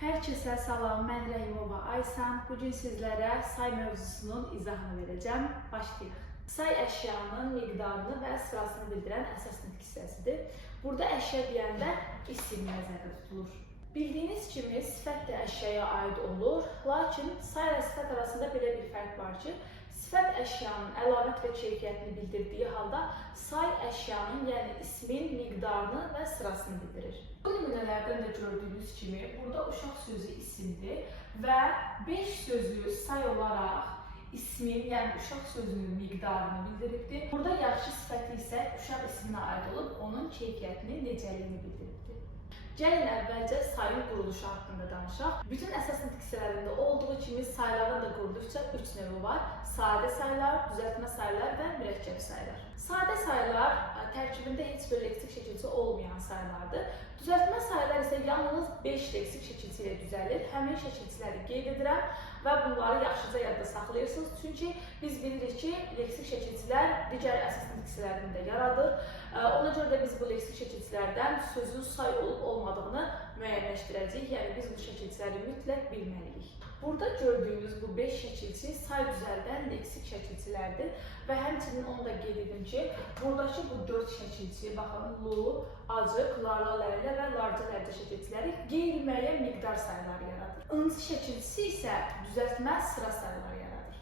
Herkese salam, mən Rəhimova Aysan. Bugün sizlərə say mövzusunun izahını verəcəm. Başlayaq. Say əşyanın miqdarını və sırasını bildirən əsas nitq hissəsidir. Burada əşya deyəndə isim nəzərdə tutulur. Bildiyiniz kimi sifət də əşyaya aid olur, lakin say və sifət arasında belə bir fərq var ki, sifət əşyanın əlamət və keyfiyyətini bildirdiyi halda say əşyanın, yəni ismin miqdarını və sırasını bildirir. Bu nümunələrdən də gördüyünüz kimi burada uşaq sözü isimdir və 5 sözü say olaraq ismin, yəni uşaq sözünün miqdarını bildiribdir. Burada yaxşı sifəti isə uşaq isminə aid olub, onun keyfiyyətini, necəliyini bildiribdir. Gəlin əvvəlcə sayın quruluşu haqqında danışaq. Bütün əsas nitq hissələrində olduğu kimi sayların da quruluşca 3 növü var. Sadə saylar, düzəltmə saylar və mürəkkəb saylar. Sadə saylar tərkibində heç bir leksik şəkilçisi olmayan saylardır. Düzəltmə saylar isə yalnız 5 leksik şəkilçisi ilə düzəlir. Həmin şəkilçiləri qeyd edirəm və bunları yaxşıca yadda saxlayırsınız. Çünki biz bilirik ki, leksik şəkilçilər digər əsas nitq hissələrini də yaradır. Ona görə də biz bu leksik şəkilçilərdən sözün say olub olmadığını müəyyənləşdirəcəyik. Yəni biz bu şəkilçiləri mütləq bilməliyik. Burada gördüyünüz bu 5 şəkilçi say düzəldən leksik şəkilçilərdir və həmçinin onu da qeyd edim ki, buradakı bu 4 şəkilçi, baxın, lu, acıq, larla, lərlə və larca lərcə şəkilçiləri qeyri-müəyyən miqdar sayları yaradır. İnci şəkilçisi isə düzəltmə sıra sayları yaradır.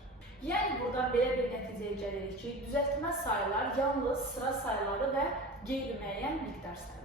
Yəni buradan belə bir nəticəyə gəlirik ki, düzəltmə saylar yalnız sıra sayları və qeyri-müəyyən miqdar saylardır.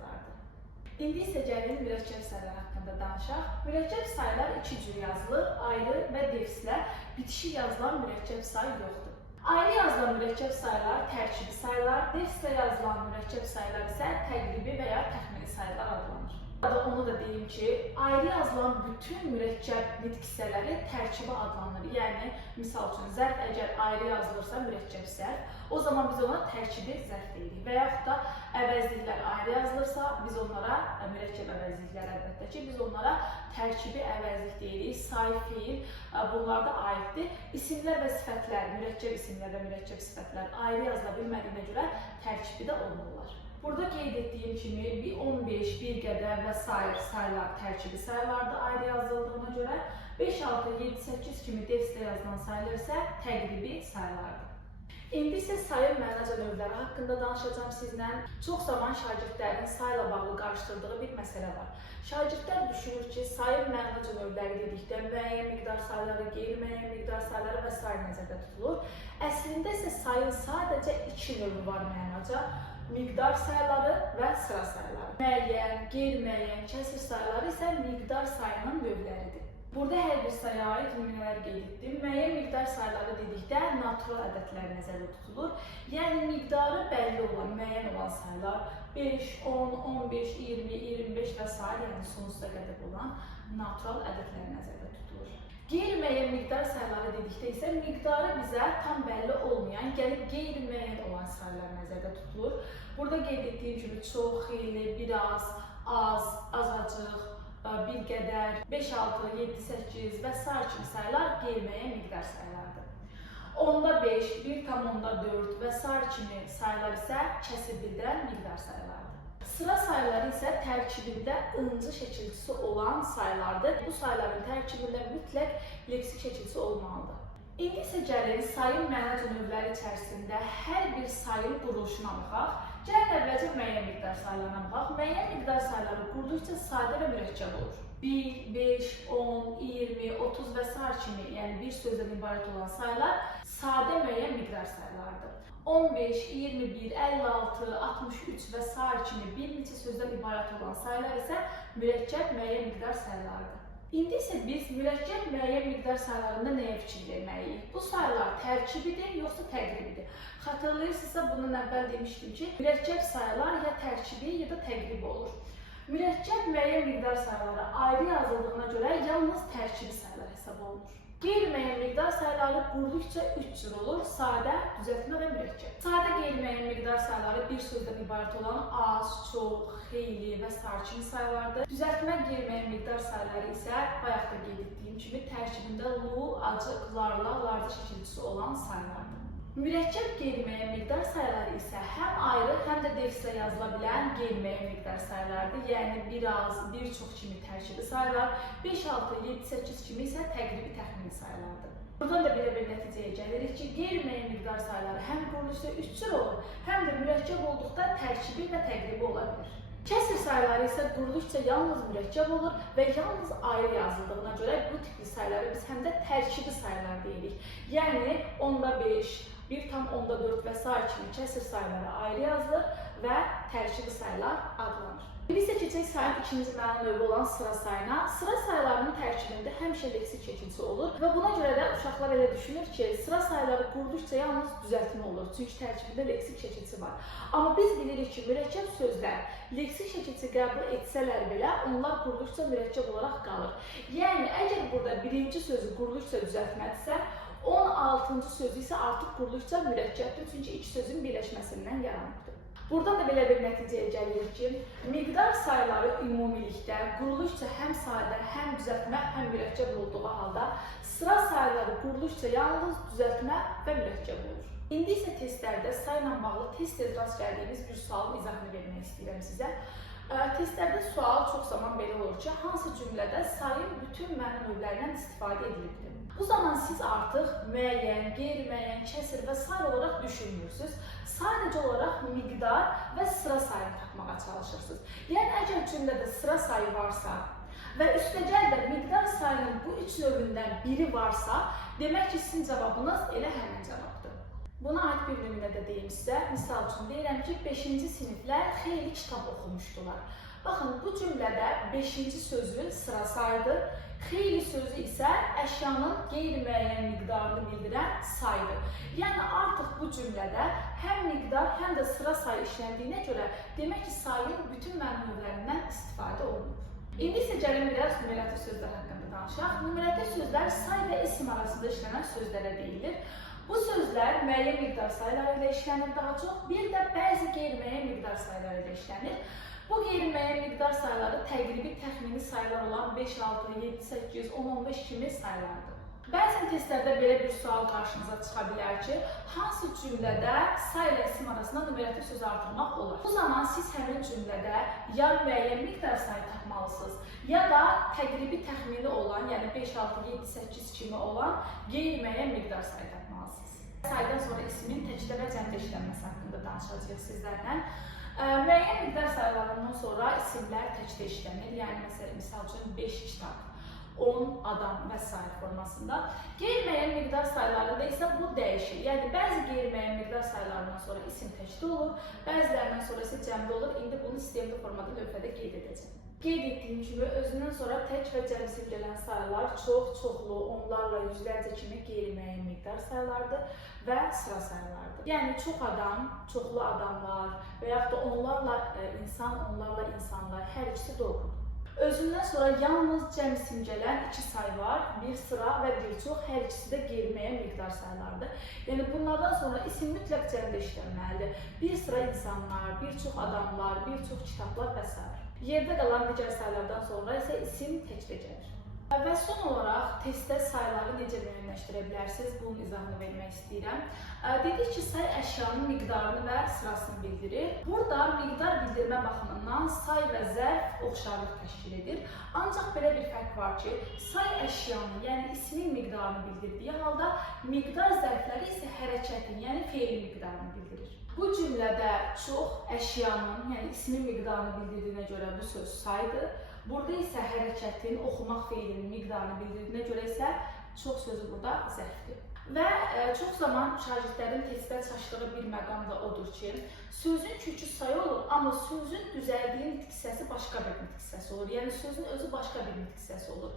İndi isə gəlin mürəkkəb saylar haqqında danışaq. Mürəkkəb saylar 2 cür yazılır, ayrı və defislə bitişik yazılan mürəkkəb say yoxdur. Ayrı yazılan mürəkkəb saylar tərkibi saylar, defislə yazılan mürəkkəb saylar isə təqribi və ya təxmini saylar adlanır. Onu da deyim ki, ayrı yazılan bütün mürəkkəb nitq hissələri tərkibi adlanır. Yəni, misal üçün, zərf əgər ayrı yazılırsa mürəkkəb zərf, o zaman biz ona tərkibi zərf deyirik. Və yaxud da əvəzliklər ayrı yazılırsa, biz onlara, mürəkkəb əvəzliklər əlbəttə ki, biz onlara tərkibi əvəzlik deyirik. Say, fiil, bunlar da aiddir. İsimlər və sifətlər, mürəkkəb isimlər və mürəkkəb sifətlər ayrı yazıla bilmədiyinə görə tərkibi də olmalılar. Burada qeyd etdiyim kimi 15, bir qədər və sair saylar tərkibi saylardır ayrı yazıldığına görə. 5, 6, 7, 8 kimi defislə yazılan saylar isə təqribi saylardır. İndi isə sayın mənaca növləri haqqında danışacağım sizlə. Çox zaman şagirdlərin sayla bağlı qarışdırdığı bir məsələ var. Şagirdlər düşünür ki, sayın mənaca növləri dedikdə müəyyən miqdar sayları, qeyri-müəyyən miqdar sayları və sair nəzərdə tutulur. Əslində isə sayın sadəcə 2 növü var mənaca. Miqdar sayları və sıra sayları. Müəyyən, qeyri-müəyyən, kəsr sayları isə miqdar sayının növləridir. Burada hər bir saya aid nümunələr qeyd etdim. Müəyyən miqdar sayları dedikdə natural ədədlər nəzərdə tutulur. Yəni miqdarı bəlli olan, müəyyən olan saylar 5, 10, 15, 20, 25 və s. yəni sonsuza qədər olan natural ədədlər nəzərdə tutulur. Qeyri-müəyyən miqdar sayları dedikdə isə miqdarı bizə tam bəlli olmayan, gəlib qeyri-müəyyən olan saylar nəzərdə tutulur. Burada qeyd etdiyim kimi çox, xeyli, biraz, az, azacıq, bir qədər, 5, 6, 7, 8 və s. kimi saylar qeyri-müəyyən miqdar saylardır. Onda 5, 1,4 və s. kimi saylar isə kəsir bildirən miqdar saylardır. Sıra sayları isə tərkibində incə şəkilçisi olan saylardır. Bu sayların tərkibində mütləq leksik şəkilçisi olmalıdır. İndi isə gəlin sayın mənaca növləri içərisində hər bir sayın quruluşuna baxaq. Gəlin əvvəlcə müəyyən miqdar saylarına baxaq. Müəyyən miqdar sayları qurduqca sadə və mürəkkəb olur. 1, 5, 10, 20, 30 və s. kimi, yəni bir sözdən ibarət olan saylar sadə müəyyən miqdar saylardır. 15, 21, 56, 63 və s. kimi bir neçə sözdən ibarət olan saylar isə mürəkkəb müəyyən miqdar saylardır. İndi isə biz mürəkkəb müəyyən miqdar saylarında nəyə fikir verməliyik? Bu saylar tərkibidir, yoxsa təqribidir? Xatırlayırsınızsa, bundan əvvəl demişdim ki, mürəkkəb saylar ya tərkibi, ya da təqribi olur. Mürəkkəb müəyyən miqdar sayları ayrı yazıldığına görə yalnız tərkibi saylar hesab olunur. Qeyri-müəyyən miqdar sayları qurduqca 3 cür olur: sadə, düzəltmə və mürəkkəb. Sadə qeyri-müəyyən miqdar sayları bir sözdən ibarət olan az, çox, xeyli və s. kimi saylardır. Düzəltmə qeyri-müəyyən miqdar sayları isə bayaq da qeyd etdiyim kimi tərkibində lu, acıq, larla, larca şəkilçisi olan saylardır. Mürəkkəb qeyri-müəyyən miqdar sayıları isə həm ayrı, həm də defislə yazıla bilən qeyri-müəyyən miqdar sayılardır. Yəni bir az, bir çox kimi tərkibi sayılar, 5, 6, 7, 8 kimi isə təqribi təxmini sayılardır. Buradan da belə bir nəticəyə gəlirik ki, qeyri-müəyyən miqdar sayıları həm quruluşda üç cür olur, həm də mürəkkəb olduqda tərkibi və təqribi ola bilir. Kəsr sayıları isə quruluşca yalnız mürəkkəb olur və yalnız ayrı yazıldığına görə bu tipli sayıları biz həm də tərkibi sayılar deyirik. Yəni 10-da 5, 1,4 və s. kimi kəsr sayıları ayrı yazılır və tərkibi sayılar adlanır. Biz də keçək sayın ikinci məna növü olan sıra sayına. Sıra sayılarının tərkibində həmişə leksik çəkilisi olur və buna görə də uşaqlar elə düşünür ki, sıra sayıları quruluşca yalnız düzəltmə olur, çünki tərkibində leksik çəkilisi var. Amma biz bilirik ki, mürəkkəb sözlər leksik çəkilisi qəbul etsələr belə, onlar quruluşca mürəkkəb olaraq qalır. Yəni, əgər burada birinci sözü quruluşca düzəltmədirsə, 16-cı sözü isə artıq quruluşca mürəkkəbdir, çünki iki sözün birləşməsindən yaranıbdır. Buradan da belə bir nəticəyə gəlirik ki, miqdar sayıları ümumilikdə quruluşca həm sadə, həm düzəltmə, həm mürəkkəb olduğu halda sıra sayıları quruluşca yalnız düzəltmə və mürəkkəb olur. İndi isə testlərdə sayla bağlı tez-tez rast gəldiyimiz bir sualın izahını vermək istəyirəm sizə. Testlərdə sual çox zaman belə olur ki, hansı cümlədə sayın bütün məna növlərindən istifadə edilibdir? Bu zaman siz artıq müəyyən, qeyri-müəyyən, kəsr və sair olaraq düşünmürsünüz. Sadəcə olaraq miqdar və sıra sayını tapmağa çalışırsınız. Yəni, əgər cümlədə sıra sayı varsa və üstəgəl də miqdar sayının bu üç növündən biri varsa, demək ki, sizin cavabınız elə həmin cavabdır. Buna aid bir nümunə də deyim sizə. Misal üçün deyirəm ki, 5-ci siniflər xeyli kitab oxumuşdular. Baxın, bu cümlədə 5-ci sözü sıra sayıdır. Xeyli sözü isə əşyanın qeyri-müəyyən miqdarını bildirən saydır. Yəni, artıq bu cümlədə həm miqdar, həm də sıra sayı işləndiyinə görə demək ki, sayın bütün məna növlərindən istifadə olunur. İndi isə gəlin biraz nümerətli sözlər haqqında danışaq. Nümerətli sözlər say və isim arasında işlənən sözlərə deyilir. Bu sözlər müəyyən miqdar sayıları ilə işlənir daha çox, bir də bəzi qeyri-müəyyən miqdar sayıları ilə işlənir. Bu qeyri-müəyyən miqdar sayıları təqribi təxmini sayılar olan 5, 6, 7, 8, 10, 15 kimi sayılardır. Bəzən testlərdə belə bir sual qarşınıza çıxa bilər ki, hansı cümlədə say ilə isim arasında nümerətli söz artırmaq olar? Bu zaman siz həmin cümlədə ya müəyyən miqdar sayı tapmalısınız, ya da təqribi təxmini olan, yəni 5, 6, 7, 8 kimi olan qeyri-müəyyən miqdar sayı tapmalısınız. Saydan sonra ismin təkdə və cəmdə işlənməsi haqqında danışacağıq sizlərlə. Müəyyən miqdar sayılarından sonra isimlər təkdə işlənir. Yəni, misal üçün 5 kitab, 10 adam və s. formasında. Qeyri-müəyyən miqdar sayılarında isə bu dəyişir. Yəni, bəzi qeyri-müəyyən miqdar sayılarından sonra isim təkdə olur, bəzilərindən sonra isə cəmdə olur. İndi bunu sistemli formada lövhədə qeyd edəcəm. Qeyd etdiyim kimi, özündən sonra tək və cəmsiz gələn sayılar çox, çoxlu, onlarla yüzlərcə kimi qeyri-müəyyən miqdar sayılardır və sıra sayılardır. Yəni, çox adam, çoxlu adamlar və yaxud da onlarla insan, onlarla insanlar, hər ikisi doğrudur. Özündən sonra yalnız cəm isim gələn iki sayı var, bir sıra və bir çox, hər ikisi də qeyri-müəyyən miqdar sayılardır. Yəni, bunlardan sonra isim mütləq cəmdə işlənməlidir. Bir sıra insanlar, bir çox adamlar, bir çox kitablar və s. Yerdə qalan digər sayılardan sonra isə isim təkdə gəlir. Və son olaraq testdə sayıları necə müəyyənləşdirə bilərsiniz? Bunun izahını vermək istəyirəm. Dedik ki, say əşyanın miqdarını və sırasını bildirir. Burada miqdar bildirmə baxımından say və zərf oxşarlıq təşkil edir. Ancaq belə bir fərq var ki, say əşyanı, yəni ismin miqdarını bildirdiyi halda, miqdar zərfləri isə hərəkətin, yəni feilin miqdarını bildirir. Bu cümlədə çox əşyanın, yəni ismin miqdarını bildirdiyinə görə bu söz saydır. Burada isə hərəkətin, oxumaq feilinin miqdarını bildirdiyinə görə isə çox sözü burada zərfdir. Və çox zaman şagirdlərin testdə çaşdığı bir məqam da odur ki, sözün kökü sayı olur, amma sözün düzəldiyi nitq hissəsi başqa bir nitq hissəsi olur. Yəni sözün özü başqa bir nitq hissəsi olur.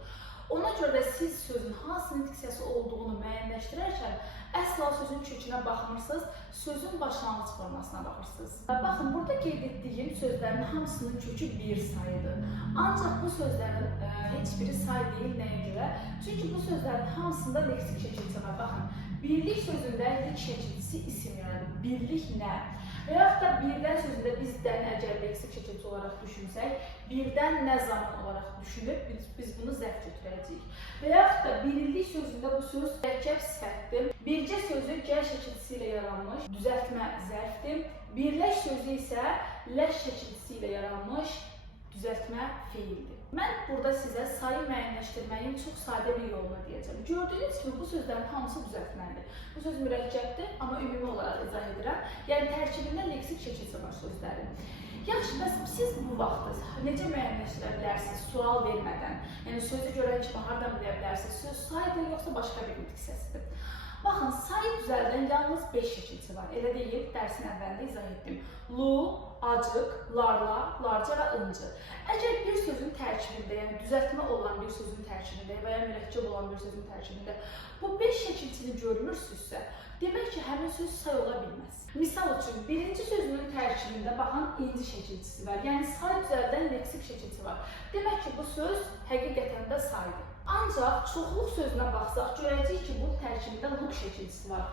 Ona görə də siz sözün hansı nitq hissəsi olduğunu müəyyənləşdirərkən əsla sözün kökünə baxmırsınız, sözün başlanğıc formasına baxırsınız. Baxın, burada qeyd etdiyim sözlərin hamısının kökü bir sayıdır. Ancaq bu sözlərin heç biri say deyil, nəyə görə? Çünki bu sözlərin hamısında leksik şəkilsi var. Baxın, birlik sözündə lik şəkilsi isim yaradır. Birlik nə? Və yaxud da birdən sözündə bizdən əgər leksik şəkilsi olaraq düşünsək, birdən nə zaman olaraq düşünüb, biz bunu zərf götürəcəyik. Və yaxud da birillik sözündə bu söz mürəkkəb sifətdir. Bircə sözü gəl şəkilsi ilə yaranmış düzəltmə zərfdir. Birləş sözü isə ləş çəkiltisi ilə yaranmış düzəltmə feildir. Mən burada sizə sayı müəyyənləşdirməyin çox sadə bir yolunu deyəcəm. Gördüyünüz kimi bu sözlərin hamısı düzəltməlidir. Bu söz mürəkkəbdir, amma ümumi olaraq izah edirəm. Yəni tərkibində leksik çəkilti var sözlərin. Yaxşı, bəs siz bu vaxtı necə müəyyənləşdirə bilərsiniz sual vermədən? Yəni sözü görən kimi hardan bilə bilərsiniz? Söz saydır, yoxsa başqa bir diksiyasıdır? Baxın, sayı düzəldən yalnız 5 çəkilti var. Elə deyil, dərsin əvvəlində izah etdim. Lu, acıq, larla, larca və ıncı. Əgər bir sözün tərkibində, yəni düzəltmə olan bir sözün tərkibində və ya mürəkkəb olan bir sözün tərkibində bu 5 çəkiltini görmürsünüzsə, demək ki, həmin söz say ola bilməz. Misal üçün, birinci sözünün tərkibində baxın inci çəkiltisi var. Yəni say düzəldən leksik çəkilti var. Demək ki, bu söz həqiqətən də saydır. Ancaq çoxluq sözünə baxsaq, görəcəyik ki, bunun tərkibində lıq çəkiltisi var.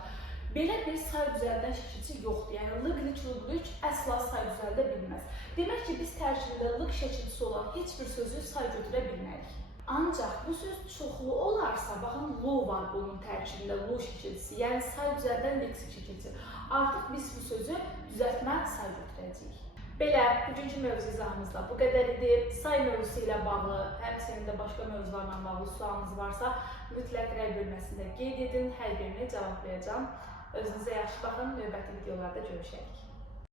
Belə bir say düzəldən çəkilti yoxdur. Yəni, lıq əsla say düzəldə bilməz. Demək ki, biz tərkibində lıq çəkiltisi olan heç bir sözü say götürə bilmərik. Ancaq bu söz çoxlu olarsa, baxın, lu var bunun tərkibində, lu çəkiltisi. Yəni, say düzəldən leksik çəkilti. Artıq biz bu sözü düzəltmə say götürəcəyik. Belə, bugünkü mövzu izahımızda bu qədər idi. Say mövzusu ilə bağlı, həmçinin də başqa mövzularla bağlı sualınız varsa, mütləq rəy bölməsində qeyd edin, hər birini cavablayacağam. Özünüzə yaxşı baxın, növbəti videolarda görüşərik.